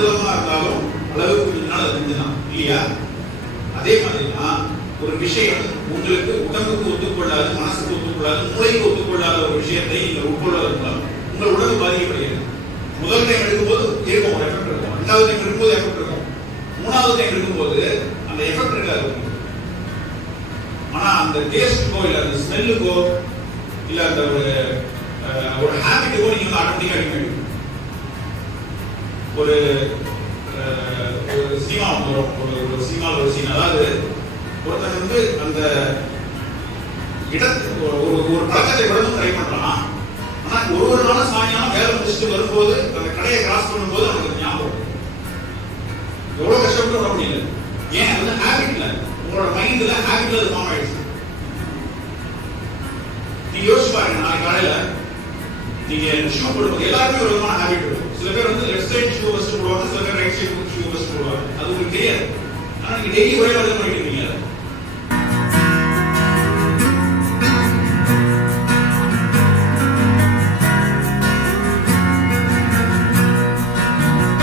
அமிர்தமா இருந்தாலும் அளவுக்கு கொஞ்ச நாள் செஞ்சுதான் இல்லையா? அதே மாதிரிதான் ஒரு விஷயம் உங்களுக்கு உடம்புக்கு ஒத்துக்கொள்ளாது, மனசுக்கு ஒத்துக்கொள்ளாது, மூளைக்கு ஒத்துக்கொள்ளாத ஒரு விஷயத்தை நீங்கள் உட்கொள்வதன் மூலம் உங்கள் உடம்பு பாதிக்கப்படுகிறது. முதல் டைம் எடுக்கும்போது இருக்கும் ஒரு எஃபெக்ட் இருக்கும், ரெண்டாவது டைம் எடுக்கும்போது எஃபெக்ட் இருக்கும், மூணாவது டைம் எடுக்கும்போது அந்த எஃபெக்ட் இருக்காது. ஆனா அந்த டேஸ்ட்டுக்கோ இல்ல அந்த ஸ்மெல்லுக்கோ இல்ல அந்த ஒரு ஹேபிட்டுக்கோ நீங்க வந்து ஆட்டோமேட்டிக்கா அடிக்கணும். ஒரு சினிமா வரும், ஒரு சினிமாவில் ஒரு சீன், அதாவது ஒருத்தர் வந்து அந்த இடத்துக்கு ஒரு பழக்கத்தை விடணும் ட்ரை பண்றான். ஆனா ஒரு நாளும் சாயங்காலம் வேலை முடிச்சுட்டு வரும்போது அந்த கடையை கிராஸ் பண்ணும்போது அவனுக்கு ஞாபகம் எவ்வளவு கஷ்டப்பட்டு வர முடியல. ஏன்? அது ஹேபிட்ல, உங்களோட மைண்ட்ல ஹேபிட்ல அது ஃபார்ம் ஆயிடுச்சு. நீங்க யோசிச்சு பாருங்க, நாளைக்கு காலையில நீங்க ஷூ போடும்போது எல்லாருமே ஒரு விதமான ஹேபிட் இருக்கும். சில பேர் வந்து லெஃப்ட் சைடு ஷூ ஃபர்ஸ்ட் போடுவாங்க, சில பேர் ரைட் சைடு ஷூ ஃபர்ஸ்ட் போடுவாங்க. அது உங்களுக்கு தெரியாது. ஆனா நீங்க டெய்லி ஒரே மாதிரி